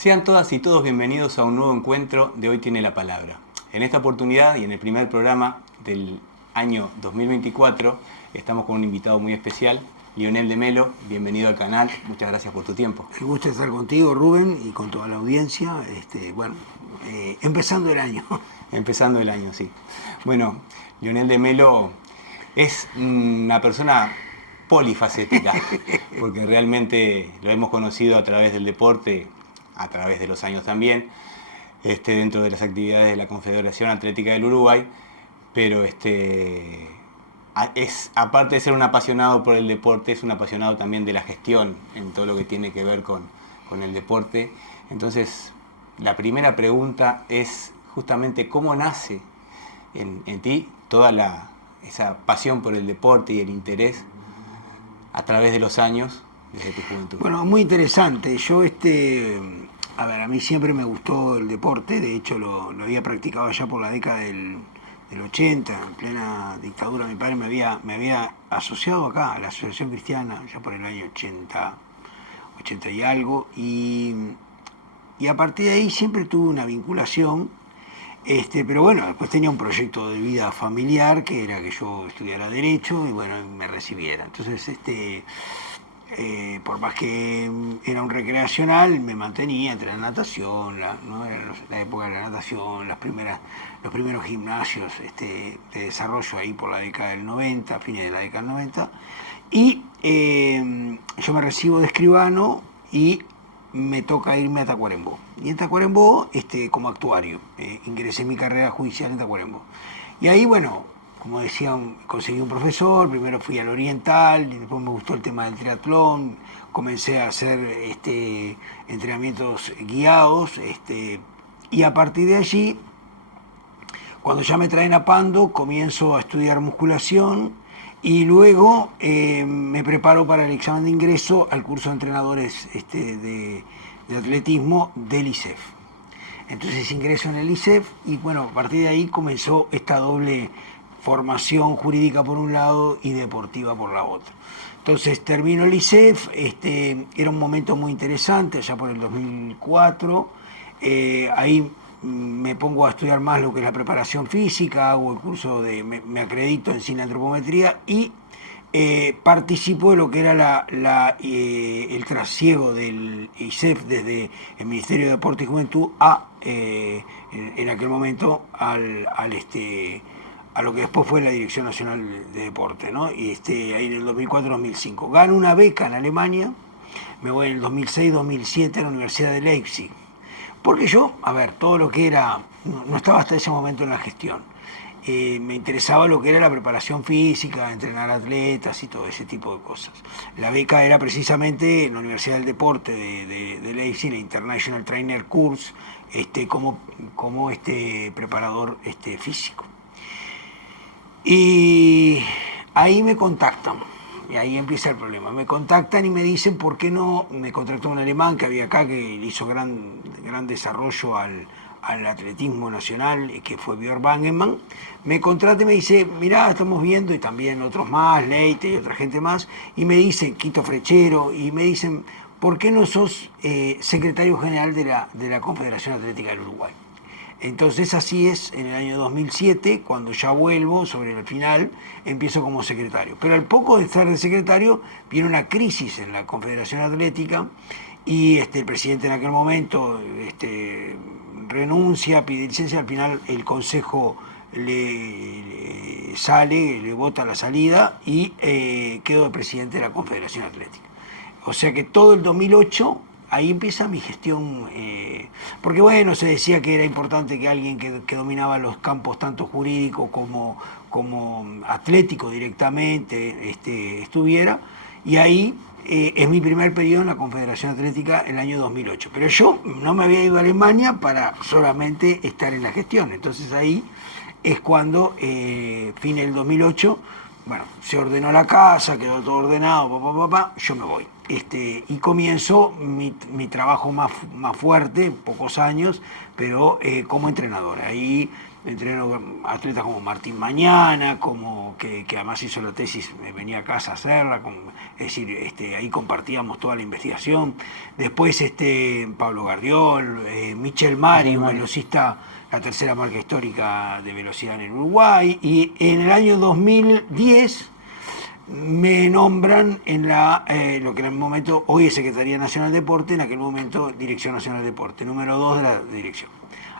Sean todas y todos bienvenidos a un nuevo encuentro de Hoy Tiene la Palabra. En esta oportunidad y en el primer programa del año 2024 estamos con un invitado muy especial, Lionel de Melo. Bienvenido al canal, muchas gracias por tu tiempo. Me gusta estar contigo, Rubén, y con toda la audiencia. Empezando el año. Empezando el año, sí. Bueno, Lionel de Melo es una persona polifacética, porque realmente lo hemos conocido a través del deporte, a través de los años también, dentro de las actividades de la Confederación Atlética del Uruguay, pero aparte de ser un apasionado por el deporte, es un apasionado también de la gestión en todo lo que tiene que ver con el deporte. Entonces, la primera pregunta es justamente cómo nace en ti toda esa pasión por el deporte y el interés a través de los años desde tu juventud. Bueno, muy interesante. Yo, a mí siempre me gustó el deporte. De hecho, lo había practicado allá por la década del 80, en plena dictadura. Mi padre me había asociado acá a la Asociación Cristiana, ya por el año 80 y algo. Y a partir de ahí siempre tuve una vinculación. Pero bueno, después tenía un proyecto de vida familiar que era que yo estudiara Derecho y bueno, me recibiera. Entonces, por más que era un recreacional, me mantenía entre la natación, era la época de la natación, los primeros gimnasios de desarrollo ahí por la década del 90, fines de la década del 90. Y yo me recibo de escribano y me toca irme a Tacuarembó. Y en Tacuarembó, como actuario, ingresé en mi carrera judicial en Tacuarembó. Y ahí, bueno, como decía, conseguí un profesor, primero fui al Oriental, y después me gustó el tema del triatlón, comencé a hacer entrenamientos guiados, y a partir de allí, cuando ya me traen a Pando, comienzo a estudiar musculación, y luego me preparo para el examen de ingreso al curso de entrenadores de atletismo del ISEF. Entonces ingreso en el ISEF y bueno, a partir de ahí comenzó esta doble formación jurídica por un lado y deportiva por la otra. Entonces termino el ISEF, era un momento muy interesante, allá por el 2004, ahí me pongo a estudiar más lo que es la preparación física, hago el curso me acredito en cine antropometría y participo de lo que era el trasiego del ISEF desde el Ministerio de Deporte y Juventud en aquel momento a lo que después fue la Dirección Nacional de Deporte, ¿no? Y ahí en el 2004-2005. Gano una beca en Alemania, me voy en el 2006-2007 a la Universidad de Leipzig. Porque yo, todo lo que era, no estaba hasta ese momento en la gestión. Me interesaba lo que era la preparación física, entrenar atletas y todo ese tipo de cosas. La beca era precisamente en la Universidad del Deporte de Leipzig, la International Trainer Course, como preparador físico. Y ahí me contactan. Y ahí empieza el problema. Me contactan y me dicen por qué no. Me contrató un alemán que había acá que hizo gran desarrollo al atletismo nacional, que fue Björn Bangemann. Me contrata y me dice, mirá, estamos viendo, y también otros más, Leite y otra gente más, y me dicen, Quito Frechero, y me dicen, ¿por qué no sos secretario general de la Confederación Atlética del Uruguay? Entonces así es, en el año 2007, cuando ya vuelvo, sobre el final, empiezo como secretario. Pero al poco de estar de secretario, viene una crisis en la Confederación Atlética y el presidente en aquel momento renuncia, pide licencia, al final el Consejo le vota la salida y quedo de presidente de la Confederación Atlética. O sea que todo el 2008... ahí empieza mi gestión, porque bueno, se decía que era importante que alguien que dominaba los campos tanto jurídico como atlético directamente estuviera, y ahí es mi primer periodo en la Confederación Atlética en el año 2008. Pero yo no me había ido a Alemania para solamente estar en la gestión, entonces ahí es cuando, fin del 2008, bueno, se ordenó la casa, quedó todo ordenado, yo me voy. Y comienzo mi trabajo más fuerte, pocos años, pero como entrenador. Ahí entreno atletas como Martín Mañana, como que además hizo la tesis, venía a casa a hacerla, es decir, ahí compartíamos toda la investigación. Después Pablo Gardiol, Michel Mari, un velocista, la tercera marca histórica de velocidad en el Uruguay, y en el año 2010 me nombran en lo que en el momento hoy es Secretaría Nacional de Deporte, en aquel momento Dirección Nacional de Deporte, número 2 de la dirección.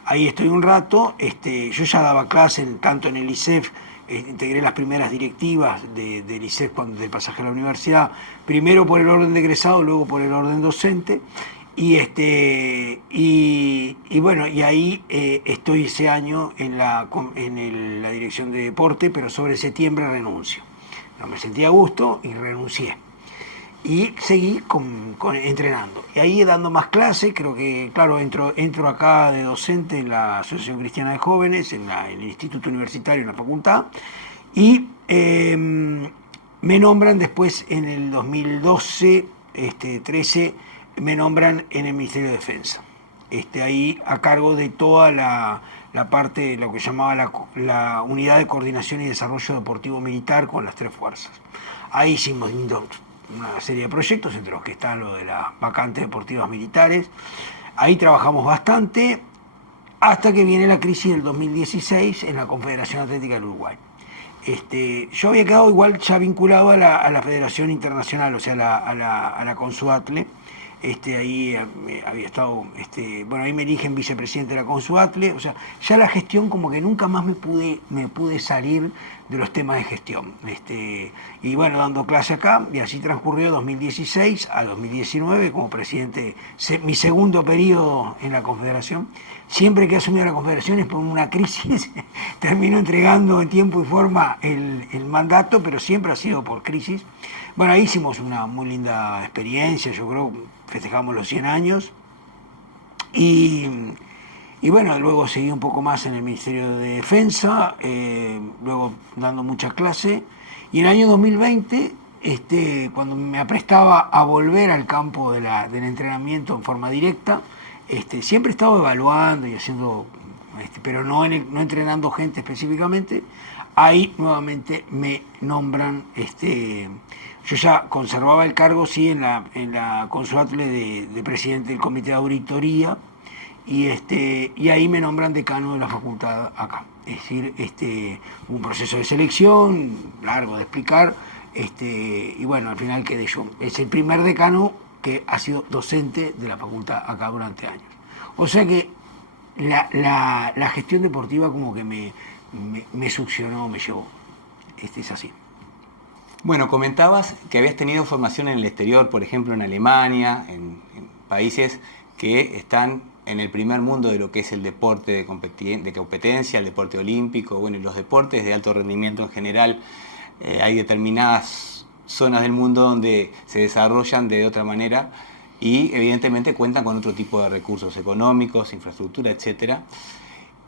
Ahí estoy un rato, yo ya daba clases tanto en el ISEF, integré las primeras directivas del ISEF del pasaje a la universidad, primero por el orden de egresado, luego por el orden docente, y bueno, y ahí estoy ese año en la dirección de deporte, pero sobre septiembre renuncio. No me sentía a gusto y renuncié. Y seguí entrenando. Y ahí dando más clases, creo que, claro, entro acá de docente en la Asociación Cristiana de Jóvenes, en el Instituto Universitario, en la facultad, y me nombran después en el 2012, 13, me nombran en el Ministerio de Defensa. Ahí a cargo de toda la parte de lo que llamaba la Unidad de Coordinación y Desarrollo Deportivo Militar con las tres fuerzas. Ahí hicimos una serie de proyectos, entre los que están lo de las vacantes deportivas militares. Ahí trabajamos bastante, hasta que viene la crisis del 2016 en la Confederación Atlética del Uruguay. Yo había quedado igual ya vinculado a la Federación Internacional, o sea, a la Consuatle. Ahí había estado, bueno, ahí me eligen vicepresidente de la Consuatle, o sea, ya la gestión como que nunca más me pude salir de los temas de gestión. Y bueno, dando clase acá, y así transcurrió 2016 a 2019 como presidente, mi segundo periodo en la Confederación. Siempre que he asumido la Confederación es por una crisis, termino entregando en tiempo y forma el mandato, pero siempre ha sido por crisis. Bueno, ahí hicimos una muy linda experiencia, yo creo, festejamos los 100 años. Y bueno, luego seguí un poco más en el Ministerio de Defensa, luego dando muchas clases. Y en el año 2020, cuando me aprestaba a volver al campo del entrenamiento en forma directa, siempre he estado evaluando y haciendo, pero no entrenando gente específicamente. Ahí nuevamente me nombran, yo ya conservaba el cargo, sí, en la Consuatle de presidente del Comité de Auditoría, y ahí me nombran decano de la facultad acá. Es decir, un proceso de selección largo de explicar, y bueno, al final quedé yo. Es el primer decano que ha sido docente de la facultad acá durante años. O sea que la gestión deportiva como que me succionó, me llevó. Es así. Bueno, comentabas que habías tenido formación en el exterior, por ejemplo en Alemania, en países que están en el primer mundo de lo que es el deporte de competencia, el deporte olímpico, bueno, y los deportes de alto rendimiento en general. Hay determinadas zonas del mundo donde se desarrollan de otra manera y evidentemente cuentan con otro tipo de recursos económicos, infraestructura, etc.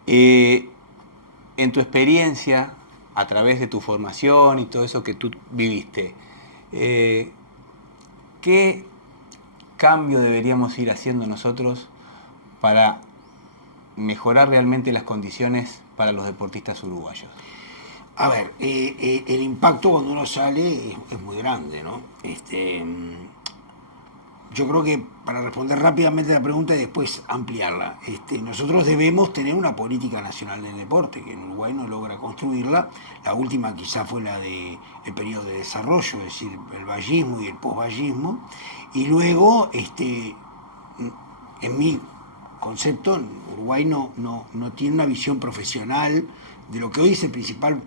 En tu experiencia, a través de tu formación y todo eso que tú viviste, ¿qué cambio deberíamos ir haciendo nosotros para mejorar realmente las condiciones para los deportistas uruguayos? A ver, el impacto cuando uno sale es muy grande, ¿no? Yo creo que para responder rápidamente a la pregunta y después ampliarla, nosotros debemos tener una política nacional del deporte, que en Uruguay no logra construirla. La última quizá fue la del periodo de desarrollo, es decir, el vallismo y el posvallismo. Y luego, en mi concepto, Uruguay no tiene una visión profesional de lo que hoy es el principal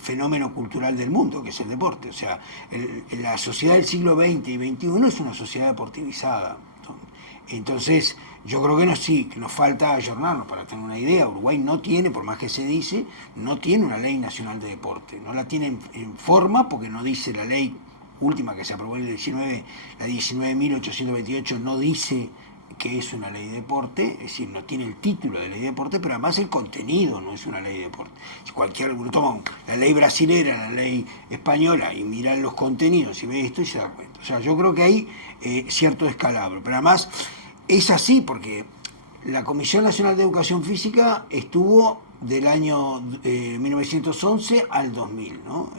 fenómeno cultural del mundo, que es el deporte. O sea, la sociedad del siglo XX y XXI es una sociedad deportivizada. Entonces, yo creo que nos falta ayornarnos para tener una idea. Uruguay no tiene, por más que se dice, no tiene una ley nacional de deporte. No la tiene en forma, porque no dice la ley última que se aprobó en el 19, la 19.828, no dice que es una ley de deporte, es decir, no tiene el título de ley de deporte, pero además el contenido no es una ley de deporte. Si cualquier uno toma la ley brasilera, la ley española y mira los contenidos y ve esto y se da cuenta. O sea, yo creo que hay cierto descalabro, pero además es así porque la Comisión Nacional de Educación Física estuvo del año 1911 al 2000, ¿no?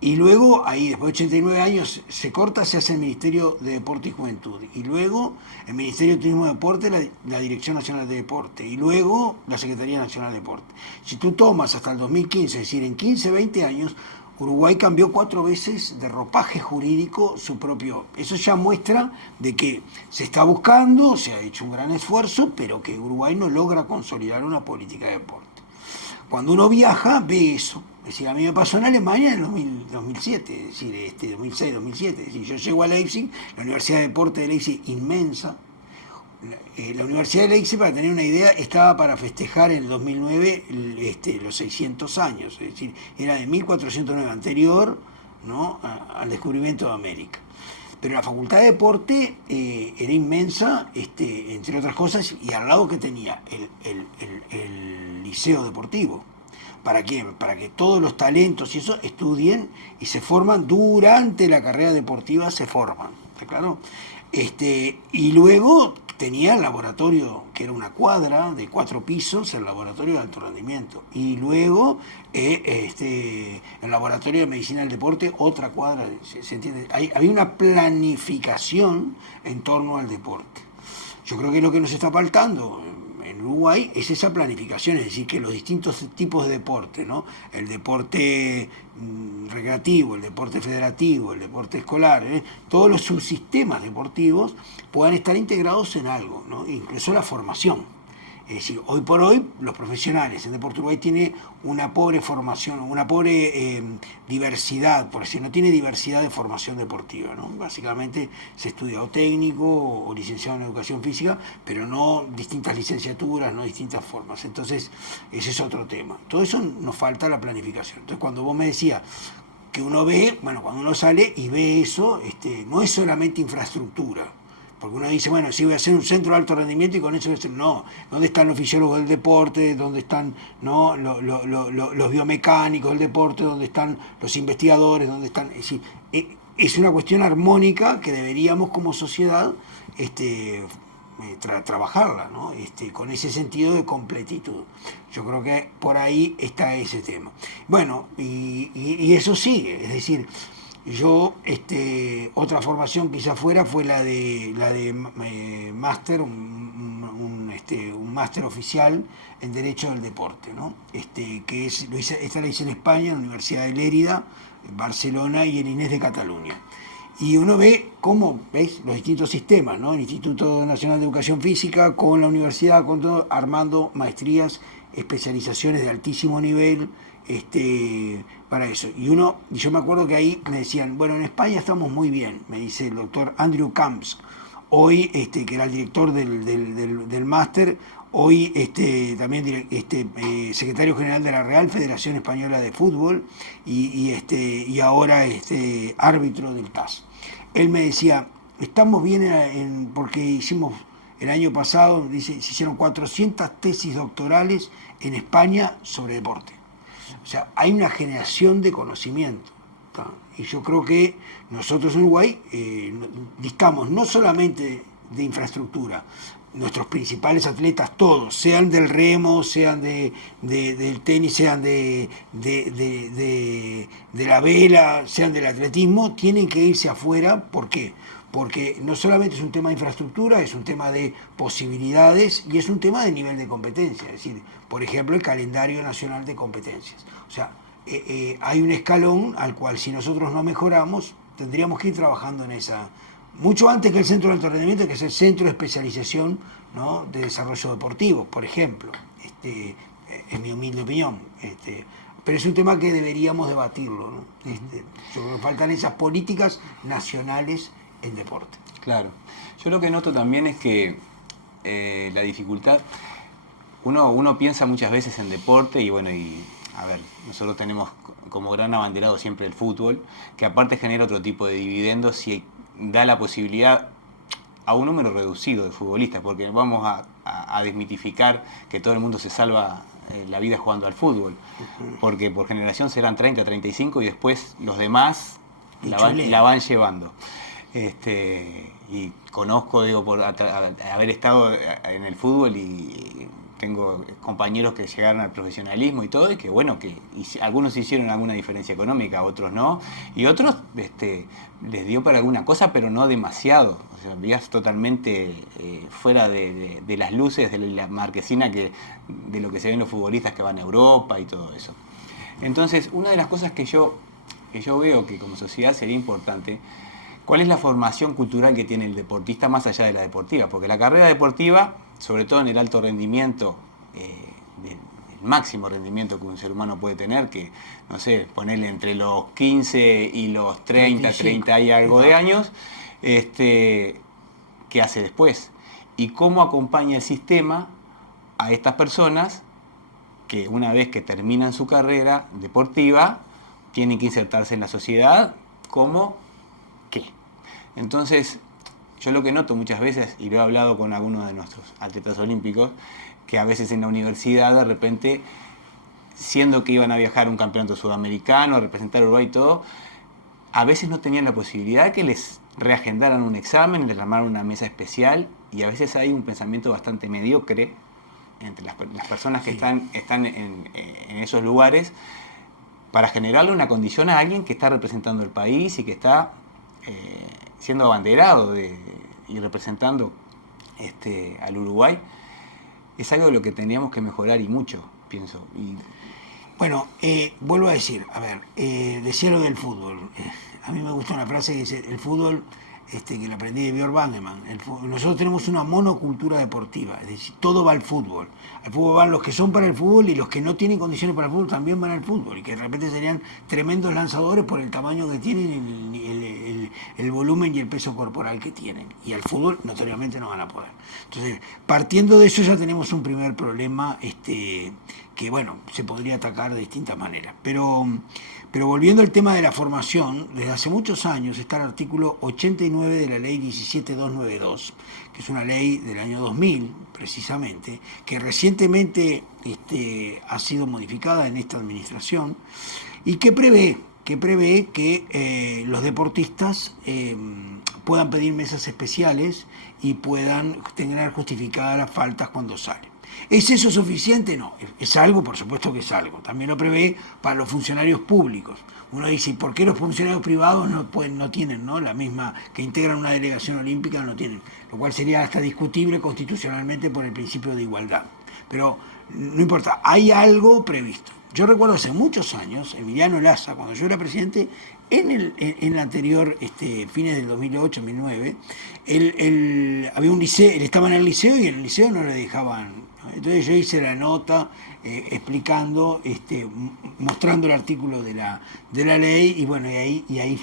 Y luego, ahí después de 89 años, se corta, se hace el Ministerio de Deporte y Juventud. Y luego el Ministerio de Turismo y Deporte, la Dirección Nacional de Deporte. Y luego la Secretaría Nacional de Deporte. Si tú tomas hasta el 2015, es decir, en 15, 20 años, Uruguay cambió 4 veces de ropaje jurídico su propio. Eso ya muestra de que se está buscando, se ha hecho un gran esfuerzo, pero que Uruguay no logra consolidar una política de deporte. Cuando uno viaja, ve eso. Es decir, a mí me pasó en Alemania en el 2007, es decir, 2006, 2007. Es decir, yo llego a Leipzig, la Universidad de Deporte de Leipzig inmensa. La Universidad de Leipzig, para tener una idea, estaba para festejar en el 2009 los 600 años, es decir, era de 1409, anterior, ¿no?, al descubrimiento de América. Pero la Facultad de Deporte era inmensa, entre otras cosas, y al lado que tenía el Liceo Deportivo. ¿Para qué? Para que todos los talentos y eso estudien y se forman durante la carrera deportiva, se forman, ¿está claro? Y luego tenía el laboratorio, que era una cuadra de 4 pisos, el laboratorio de alto rendimiento. Y luego el laboratorio de medicina del deporte, otra cuadra, ¿se entiende? Había una planificación en torno al deporte. Yo creo que lo que nos está faltando en Uruguay es esa planificación, es decir, que los distintos tipos de deporte, ¿no? El deporte recreativo, el deporte federativo, el deporte escolar, todos los subsistemas deportivos puedan estar integrados en algo, ¿no? Incluso la formación. Es decir, hoy por hoy los profesionales en Deporte Uruguay tiene una pobre formación, una pobre diversidad, por decir, no tiene diversidad de formación deportiva, ¿no? Básicamente se estudia o técnico o licenciado en educación física, pero no distintas licenciaturas, no distintas formas. Entonces, ese es otro tema. Todo eso nos falta la planificación. Entonces, cuando vos me decías que uno ve, bueno, cuando uno sale y ve eso, no es solamente infraestructura. Porque uno dice, bueno, si voy a hacer un centro de alto rendimiento y con eso no. ¿Dónde están los fisiólogos del deporte? ¿Dónde están, no, los biomecánicos del deporte? ¿Dónde están los investigadores? ¿Dónde están? Es decir, es una cuestión armónica que deberíamos como sociedad trabajarla, ¿no? Con ese sentido de completitud. Yo creo que por ahí está ese tema. Bueno, y eso sigue, es decir, yo, otra formación que hice afuera fue la de máster, un máster oficial en Derecho del Deporte, ¿no? Que es, esta la hice en España, en la Universidad de Lérida, en Barcelona y en Inés de Cataluña. Y uno ve cómo, ¿veis?, los distintos sistemas, ¿no? El Instituto Nacional de Educación Física con la universidad, con todo, armando maestrías, especializaciones de altísimo nivel, para eso. Y yo me acuerdo que ahí me decían, bueno, en España estamos muy bien, me dice el doctor Andrew Camps, hoy, que era el director del máster, hoy también secretario general de la Real Federación Española de Fútbol y ahora árbitro del TAS. Él me decía, estamos bien porque hicimos el año pasado, dice, se hicieron 400 tesis doctorales en España sobre deporte. O sea, hay una generación de conocimiento, ¿tá? Y yo creo que nosotros en Uruguay distamos no solamente de infraestructura, nuestros principales atletas, todos, sean del remo, sean del tenis, sean de la vela, sean del atletismo, tienen que irse afuera. ¿Por qué? Porque no solamente es un tema de infraestructura, es un tema de posibilidades y es un tema de nivel de competencia. Es decir, por ejemplo, el calendario nacional de competencias. O sea, hay un escalón al cual si nosotros no mejoramos, tendríamos que ir trabajando en esa, mucho antes que el centro de alto rendimiento, que es el centro de especialización, ¿no?, de desarrollo deportivo, por ejemplo, en mi humilde opinión. Pero es un tema que deberíamos debatirlo, ¿no? Yo creo que faltan esas políticas nacionales en deporte. Claro. Yo lo que noto también es que la dificultad, uno piensa muchas veces en deporte y bueno, a ver, nosotros tenemos como gran abanderado siempre el fútbol, que aparte genera otro tipo de dividendos y da la posibilidad, a un número reducido de futbolistas, porque vamos a desmitificar que todo el mundo se salva la vida jugando al fútbol, porque por generación serán 30, 35 y después los demás la van llevando. Y conozco, digo, por haber estado en el fútbol y tengo compañeros que llegaron al profesionalismo y todo, y que bueno, que algunos hicieron alguna diferencia económica, otros no, y otros les dio para alguna cosa, pero no demasiado. O sea, vías totalmente fuera de las luces, de la marquesina de lo que se ven los futbolistas que van a Europa y todo eso. Entonces, una de las cosas que yo veo que como sociedad sería importante, ¿cuál es la formación cultural que tiene el deportista más allá de la deportiva? Porque la carrera deportiva, sobre todo en el alto rendimiento, el máximo rendimiento que un ser humano puede tener, que, no sé, ponerle entre los 15 y los 30, 30 y algo de años, ¿qué hace después? Y cómo acompaña el sistema a estas personas que una vez que terminan su carrera deportiva, tienen que insertarse en la sociedad como ¿qué? Entonces, yo lo que noto muchas veces, y lo he hablado con algunos de nuestros atletas olímpicos, que a veces en la universidad de repente, siendo que iban a viajar a un campeonato sudamericano, a representar a Uruguay y todo, a veces no tenían la posibilidad que les reagendaran un examen, les armaran una mesa especial, y a veces hay un pensamiento bastante mediocre entre las personas que están en esos lugares, para generarle una condición a alguien que está representando el país y que está siendo abanderado y representando al Uruguay. Es algo de lo que tendríamos que mejorar y mucho, pienso. Bueno, vuelvo a decir, a ver, decía lo del fútbol. A mí me gusta una frase que dice, el fútbol, que la aprendí de Björn Bangemann, nosotros tenemos una monocultura deportiva, es decir, todo va al fútbol. Al fútbol van los que son para el fútbol y los que no tienen condiciones para el fútbol también van al fútbol, y que de repente serían tremendos lanzadores por el tamaño que tienen, el volumen y el peso corporal que tienen. Y al fútbol notoriamente no van a poder. Entonces, partiendo de eso ya tenemos un primer problema que, bueno, se podría atacar de distintas maneras. Pero volviendo al tema de la formación, desde hace muchos años está el artículo 89 de la ley 17292, que es una ley del año 2000, precisamente, que recientemente ha sido modificada en esta administración y que prevé que los deportistas puedan pedir mesas especiales y puedan tener justificadas las faltas cuando salen. ¿Es eso suficiente? No, es algo, por supuesto que es algo. También lo prevé para los funcionarios públicos. Uno dice, ¿y por qué los funcionarios privados no tienen, ¿no? La misma, que integran una delegación olímpica, no tienen? Lo cual sería hasta discutible constitucionalmente por el principio de igualdad. Pero no importa, hay algo previsto. Yo recuerdo hace muchos años, Emiliano Laza, cuando yo era presidente, en el anterior, fines del 2008-2009, había un liceo, él estaba en el liceo y en el liceo no le dejaban. Entonces yo hice la nota explicando, mostrando el artículo de la ley y bueno, y ahí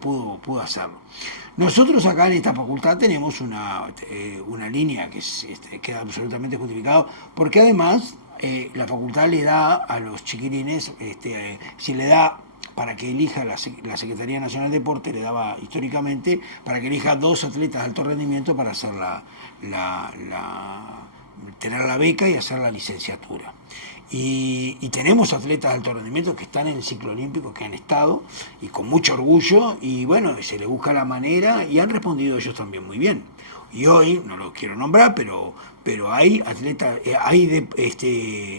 pudo hacerlo. Nosotros acá en esta facultad tenemos una línea que queda absolutamente justificado, porque además la facultad le da a los chiquilines, si le da para que elija la Secretaría Nacional de Deporte, le daba históricamente, para que elija 2 atletas de alto rendimiento para hacer tener la beca y hacer la licenciatura. Y tenemos atletas de alto rendimiento que están en el ciclo olímpico, que han estado, y con mucho orgullo, y bueno, se les busca la manera, y han respondido ellos también muy bien. Y hoy, no los quiero nombrar, pero hay atletas, hay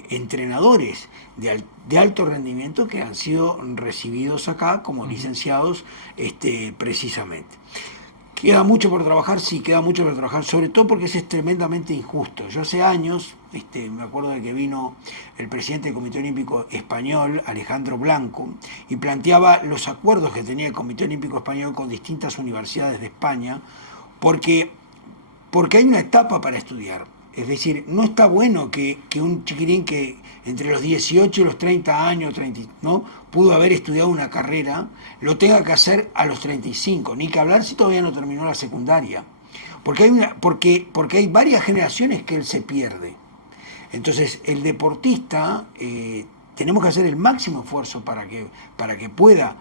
entrenadores de alto rendimiento que han sido recibidos acá como licenciados precisamente. ¿Queda mucho por trabajar? Sí, queda mucho por trabajar, sobre todo porque es tremendamente injusto. Yo hace años, me acuerdo de que vino el presidente del Comité Olímpico Español, Alejandro Blanco, y planteaba los acuerdos que tenía el Comité Olímpico Español con distintas universidades de España, porque hay una etapa para estudiar. Es decir, no está bueno que un chiquilín que entre los 18 y los 30 años, ¿no?, pudo haber estudiado una carrera, lo tenga que hacer a los 35, ni que hablar si todavía no terminó la secundaria. Porque hay varias generaciones que él se pierde. Entonces, el deportista, tenemos que hacer el máximo esfuerzo para que pueda,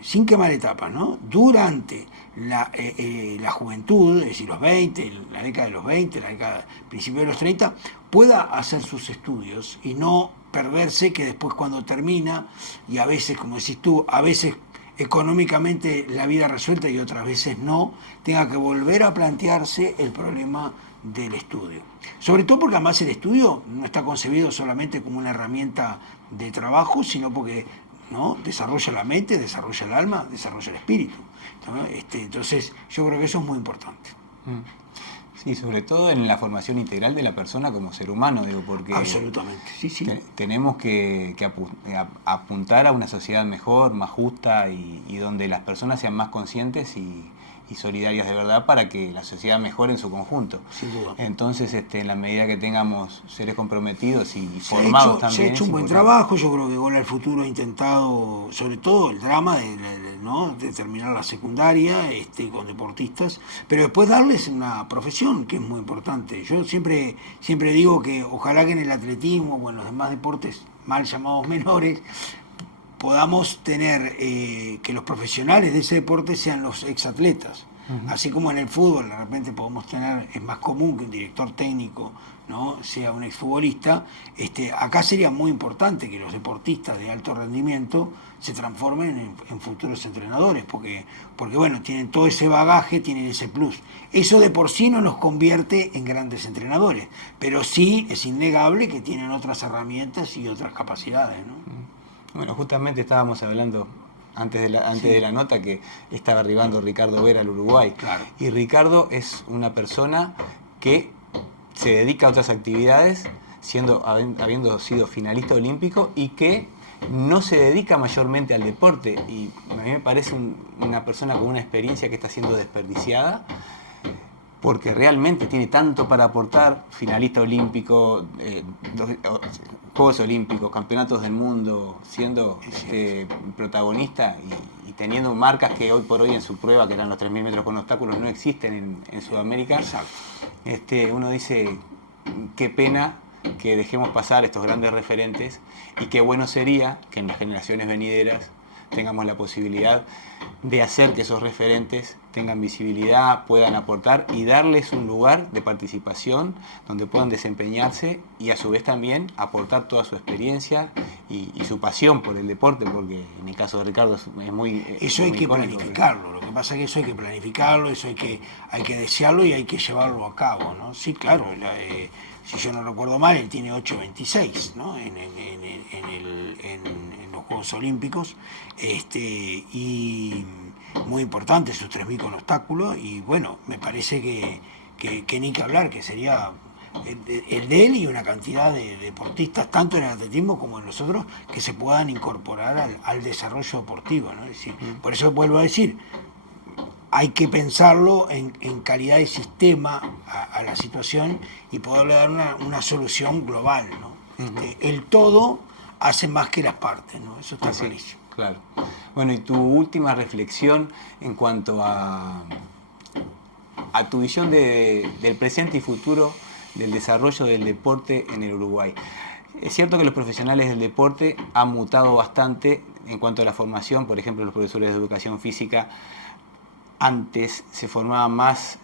sin quemar etapas, ¿no?, durante la juventud, es decir, los 20, la década de los 20, la década principio de los 30, pueda hacer sus estudios y no perderse que después cuando termina, y a veces, como decís tú, a veces económicamente la vida resuelta y otras veces no, tenga que volver a plantearse el problema del estudio. Sobre todo porque además el estudio no está concebido solamente como una herramienta de trabajo, sino porque, ¿no?, desarrolla la mente, desarrolla el alma, desarrolla el espíritu, ¿no? Entonces yo creo que eso es muy importante. Sí, sobre todo en la formación integral de la persona como ser humano, digo, porque absolutamente, sí, sí. Tenemos que apuntar a una sociedad mejor, más justa y donde las personas sean más conscientes y solidarias de verdad para que la sociedad mejore en su conjunto. Sin duda. Entonces, en la medida que tengamos seres comprometidos y formados también... Se ha hecho un buen trabajo. Yo creo que Gol al Futuro ha intentado, sobre todo el drama de terminar la secundaria con deportistas, pero después darles una profesión, que es muy importante. Yo siempre digo que ojalá que en el atletismo o en los demás deportes mal llamados menores, podamos tener que los profesionales de ese deporte sean los exatletas. Uh-huh. Así como en el fútbol de repente podemos tener, es más común que un director técnico, ¿no?, sea un exfutbolista, acá sería muy importante que los deportistas de alto rendimiento se transformen en futuros entrenadores, porque bueno, tienen todo ese bagaje, tienen ese plus. Eso de por sí no los convierte en grandes entrenadores, pero sí es innegable que tienen otras herramientas y otras capacidades, ¿no? Uh-huh. Bueno, justamente estábamos hablando antes de la nota que estaba arribando Ricardo Vera al Uruguay. Claro. Y Ricardo es una persona que se dedica a otras actividades, habiendo sido finalista olímpico, y que no se dedica mayormente al deporte. Y a mí me parece una persona con una experiencia que está siendo desperdiciada, porque realmente tiene tanto para aportar, finalista olímpico, Juegos Olímpicos, campeonatos del mundo, siendo protagonista y teniendo marcas que hoy por hoy en su prueba, que eran los 3.000 metros con obstáculos, no existen en Sudamérica. Exacto. Uno dice, qué pena que dejemos pasar estos grandes referentes y qué bueno sería que en las generaciones venideras tengamos la posibilidad de hacer que esos referentes tengan visibilidad, puedan aportar y darles un lugar de participación donde puedan desempeñarse y a su vez también aportar toda su experiencia y su pasión por el deporte, porque en el caso de Ricardo es muy... Eso hay que planificarlo, lo que pasa es que eso hay que planificarlo, eso hay que desearlo y hay que llevarlo a cabo, ¿no? Sí, claro, si yo no recuerdo mal, él tiene 8.26, ¿no?, en los Juegos Olímpicos, y muy importante sus 3.000 con obstáculos, y bueno, me parece que ni que hablar, que sería el de él y una cantidad de deportistas, tanto en el atletismo como en los otros, que se puedan incorporar al desarrollo deportivo, ¿no? Es decir, por eso vuelvo a decir, hay que pensarlo en calidad de sistema a la situación y poderle dar una solución global, ¿no? Uh-huh. El todo hace más que las partes, ¿no? Eso está clarísimo. Claro. Bueno, y tu última reflexión en cuanto a tu visión del presente y futuro del desarrollo del deporte en el Uruguay. Es cierto que los profesionales del deporte han mutado bastante en cuanto a la formación. Por ejemplo, los profesores de educación física antes se formaban más,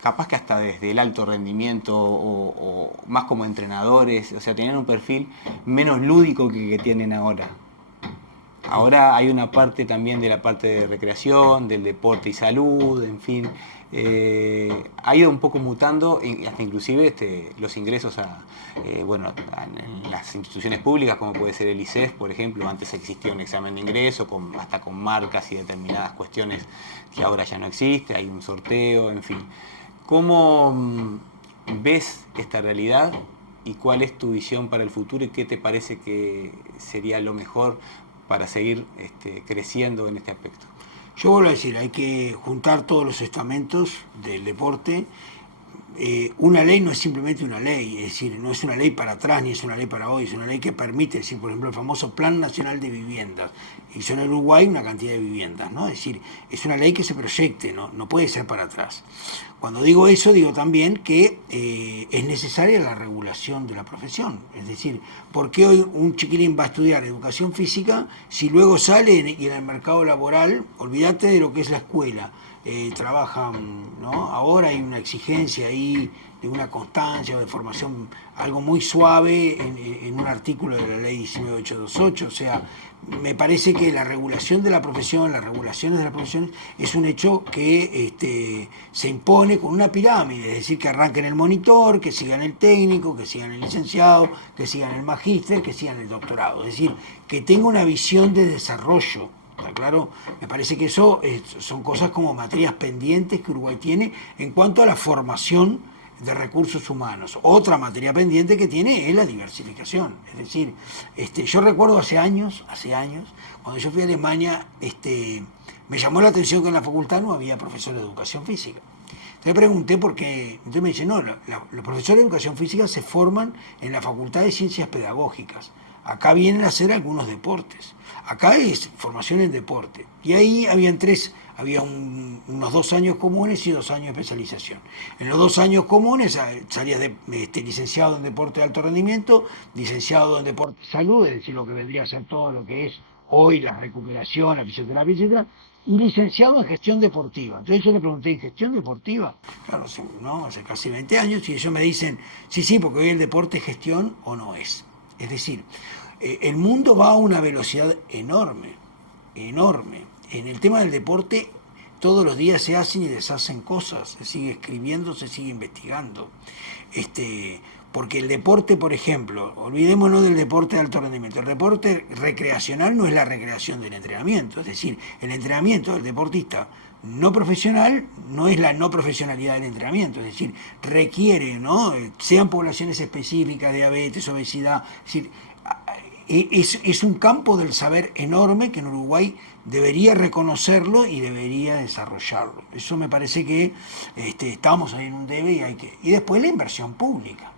capaz que hasta desde el alto rendimiento o más como entrenadores, o sea, tenían un perfil menos lúdico que tienen ahora. Ahora hay una parte también de la parte de recreación, del deporte y salud, en fin. Ha ido un poco mutando, hasta inclusive los ingresos en las instituciones públicas, como puede ser el ISEF, por ejemplo. Antes existía un examen de ingreso, hasta con marcas y determinadas cuestiones que ahora ya no existe, hay un sorteo, en fin. ¿Cómo ves esta realidad y cuál es tu visión para el futuro y qué te parece que sería lo mejor para seguir creciendo en este aspecto? Yo vuelvo a decir, hay que juntar todos los estamentos del deporte, una ley no es simplemente una ley, es decir, no es una ley para atrás ni es una ley para hoy, es una ley que permite, es decir, por ejemplo, el famoso Plan Nacional de Viviendas, hizo en el Uruguay una cantidad de viviendas, ¿no? Es decir, es una ley que se proyecte, no puede ser para atrás. Cuando digo eso, digo también que es necesaria la regulación de la profesión. Es decir, ¿por qué hoy un chiquilín va a estudiar educación física si luego sale y en el mercado laboral, olvídate de lo que es la escuela, trabajan, ¿no? Ahora hay una exigencia ahí de una constancia o de formación, algo muy suave en un artículo de la ley 19828, o sea, me parece que la regulación de la profesión, las regulaciones de la profesión es un hecho que se impone con una pirámide, es decir, que arranquen el monitor, que sigan el técnico, que sigan el licenciado, que sigan el magíster, que sigan el doctorado, es decir, que tenga una visión de desarrollo. ¿Está claro? Me parece que eso son cosas como materias pendientes que Uruguay tiene en cuanto a la formación de recursos humanos. Otra materia pendiente que tiene es la diversificación. Es decir, yo recuerdo hace años, cuando yo fui a Alemania, me llamó la atención que en la facultad no había profesor de educación física. Entonces pregunté por qué. Entonces me dicen, no, los profesores de educación física se forman en la Facultad de Ciencias Pedagógicas. Acá vienen a hacer algunos deportes. Acá es formación en deporte. Y ahí había unos 2 años comunes y 2 años de especialización. En los 2 años comunes salías licenciado en deporte de alto rendimiento, licenciado en deporte de salud, es decir, lo que vendría a ser todo lo que es hoy la recuperación, la fisioterapia, etc., y licenciado en gestión deportiva. Entonces yo le pregunté, ¿en gestión deportiva? Claro, ¿no? Hace casi 20 años, y ellos me dicen, sí, porque hoy el deporte es gestión o no es. Es decir, el mundo va a una velocidad enorme, enorme. En el tema del deporte, todos los días se hacen y deshacen cosas, se sigue escribiendo, se sigue investigando. Porque el deporte, por ejemplo, olvidémonos del deporte de alto rendimiento, el deporte recreacional no es la recreación del entrenamiento, es decir, el entrenamiento del deportista no profesional no es la no profesionalidad del entrenamiento, es decir, requiere, ¿no? Sean poblaciones específicas, diabetes, obesidad, es decir, es un campo del saber enorme que en Uruguay debería reconocerlo y debería desarrollarlo. Eso me parece que estamos ahí en un debe y hay que... Y después la inversión pública.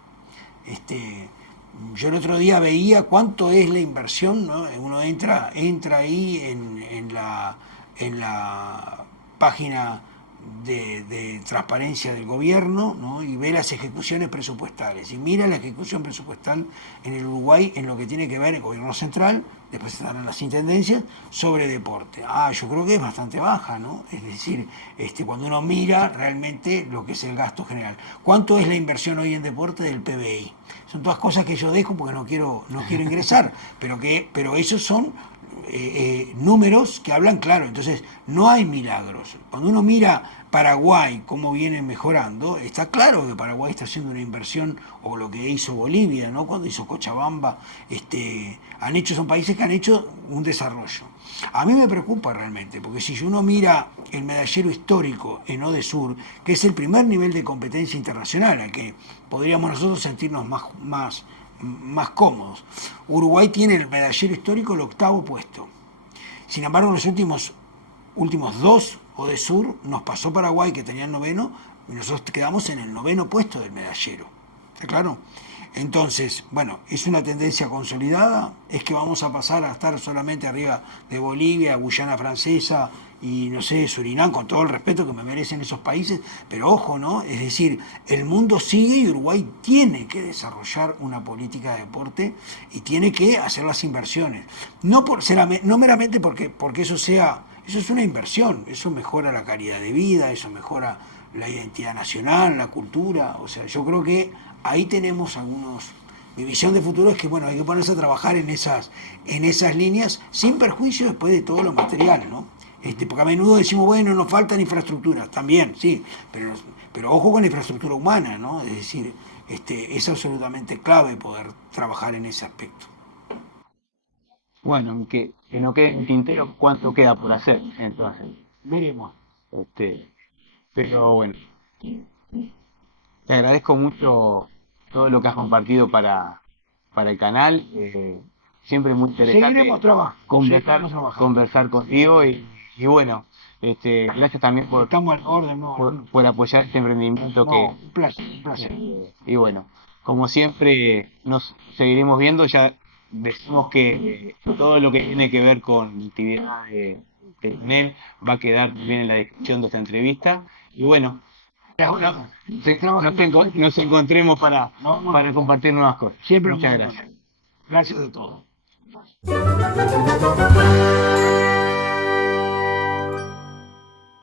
Yo el otro día veía cuánto es la inversión, ¿no? Uno entra ahí en la página de transparencia del gobierno, ¿no? Y ve las ejecuciones presupuestales y mira la ejecución presupuestal en el Uruguay en lo que tiene que ver el gobierno central, después estarán las intendencias, sobre deporte. Yo creo que es bastante baja, ¿no? Es decir, cuando uno mira realmente lo que es el gasto general. ¿Cuánto es la inversión hoy en deporte del PBI? Son todas cosas que yo dejo porque no quiero ingresar, pero esos son números que hablan claro. Entonces, no hay milagros. Cuando uno mira Paraguay, cómo viene mejorando, está claro que Paraguay está haciendo una inversión, o lo que hizo Bolivia, ¿no? Cuando hizo Cochabamba, son países que han hecho un desarrollo. A mí me preocupa realmente, porque si uno mira el medallero histórico en ODESUR, que es el primer nivel de competencia internacional, al que podríamos nosotros sentirnos más cómodos. Uruguay tiene el medallero histórico el 8º puesto. Sin embargo, en los últimos 2 ODESUR nos pasó Paraguay, que tenía el 9º, y nosotros quedamos en el 9º puesto del medallero. ¿Está claro? Entonces, bueno, es una tendencia consolidada, es que vamos a pasar a estar solamente arriba de Bolivia, Guyana Francesa y no sé, Surinam, con todo el respeto que me merecen esos países, pero ojo, ¿no? Es decir, el mundo sigue y Uruguay tiene que desarrollar una política de deporte y tiene que hacer las inversiones. No meramente porque eso es una inversión, eso mejora la calidad de vida, eso mejora la identidad nacional, la cultura, o sea, yo creo que ahí tenemos mi visión de futuro es que, bueno, hay que ponerse a trabajar en esas líneas sin perjuicio después de todo lo material, ¿no? Porque a menudo decimos, bueno, nos faltan infraestructuras, también, sí, pero ojo con la infraestructura humana, ¿no? Es decir, es absolutamente clave poder trabajar en ese aspecto. Bueno, que no quede en el tintero cuánto queda por hacer, entonces. Veremos. Pero bueno, te agradezco mucho todo lo que has compartido para el canal. Siempre muy interesante Seguiremos trabajando. conversar contigo y Y bueno, gracias también Estamos al orden, no. por apoyar este emprendimiento No, que, un placer, un placer. y bueno, como siempre nos seguiremos viendo, ya decimos que todo lo que tiene que ver con la actividad de Lionel va a quedar bien en la descripción de esta entrevista. Y bueno, nos encontremos para compartir nuevas cosas. Siempre Muchas muy gracias. bueno. Gracias de todo.